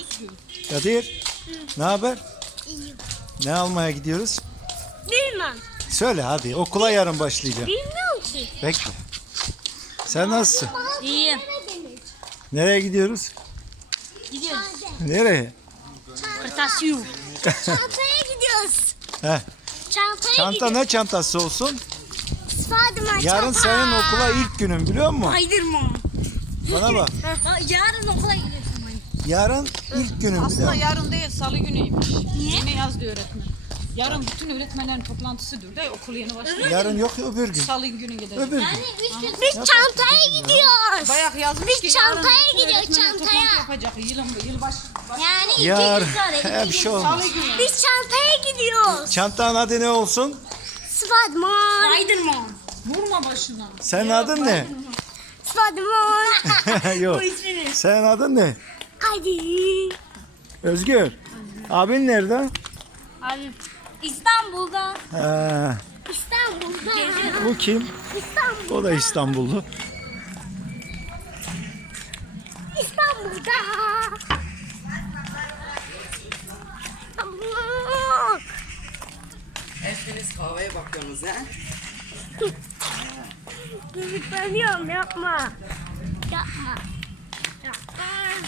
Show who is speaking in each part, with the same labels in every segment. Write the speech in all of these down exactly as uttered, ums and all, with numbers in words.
Speaker 1: Kadir, ne haber?
Speaker 2: İyiyim.
Speaker 1: Ne almaya gidiyoruz?
Speaker 2: Bilmem.
Speaker 1: Söyle hadi, okula yarın başlayacağım.
Speaker 2: Bilmiyorum ki.
Speaker 1: Bekle. Sen nasılsın?
Speaker 2: İyiyim.
Speaker 1: Nereye gidiyoruz?
Speaker 2: Gidiyoruz.
Speaker 1: Nereye?
Speaker 2: Kırtasiye. Çantaya gidiyoruz.
Speaker 1: Heh.
Speaker 2: Çantaya
Speaker 1: Çanta
Speaker 2: gidiyoruz.
Speaker 1: ne çantası olsun?
Speaker 2: Spiderman
Speaker 1: Yarın
Speaker 2: çanta.
Speaker 1: senin okula ilk günün biliyor musun?
Speaker 2: Spiderman.
Speaker 1: Bana bak.
Speaker 2: Ha, yarın okula gidiyorsun.
Speaker 1: Yarın ilk günün biliyor
Speaker 3: Aslında
Speaker 1: musun?
Speaker 3: yarın değil, salı günüymüş.
Speaker 2: Niye?
Speaker 3: Yeni yazdı öğretmen. Yarın bütün öğretmenlerin toplantısıdır da okul yeni başlıyor.
Speaker 1: Yarın yok öbür gün.
Speaker 3: Salı günü gideceğiz.
Speaker 1: Öbür gün.
Speaker 2: Biz çantaya gidiyoruz.
Speaker 3: Bayağı yazmış
Speaker 2: Biz
Speaker 3: ki
Speaker 2: çantaya
Speaker 3: yarın bütün
Speaker 2: gidiyoruz,
Speaker 3: öğretmenler
Speaker 2: çantaya.
Speaker 3: toplantı yapacak. Yılın, yılbaşı.
Speaker 2: Yani iki
Speaker 1: Yar,
Speaker 2: gün sonra. iki
Speaker 1: hep
Speaker 2: gün
Speaker 1: şey
Speaker 2: sonra.
Speaker 1: olmaz.
Speaker 3: Salı günü.
Speaker 2: Biz çantaya gidiyoruz.
Speaker 1: Çantanın adı ne olsun?
Speaker 2: Spiderman. Spiderman.
Speaker 3: Vurma başına.
Speaker 1: Senin adın ne?
Speaker 2: Spiderman.
Speaker 1: Yok.
Speaker 2: Bu ismini.
Speaker 1: Senin adın ne?
Speaker 2: Hadi.
Speaker 1: Özgür. Abin nerede?
Speaker 2: Abi İstanbul'da.
Speaker 1: Ha,
Speaker 2: İstanbul'da.
Speaker 1: bu kim?
Speaker 2: İstanbul.
Speaker 1: O da İstanbullu.
Speaker 2: İstanbul'da. Allah.
Speaker 4: Hepiniz havaya bakıyorsunuz ha?
Speaker 2: Gıdıklanıyorum, yapma. Yapma. Yapma.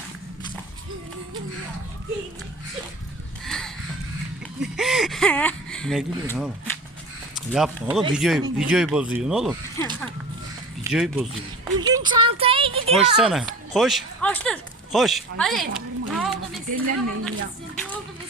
Speaker 1: Ne gülüyorsun oğlum? Yapma oğlum, videoyu, videoyu bozuyorsun oğlum. Videoyu bozuyorsun.
Speaker 2: Bugün çantaya gidiyoruz.
Speaker 1: Koşsana, koş,
Speaker 2: Koştur.
Speaker 1: koş.
Speaker 2: Hadi. Ne oldu biz? Ne oldu biz? Ne oldu biz?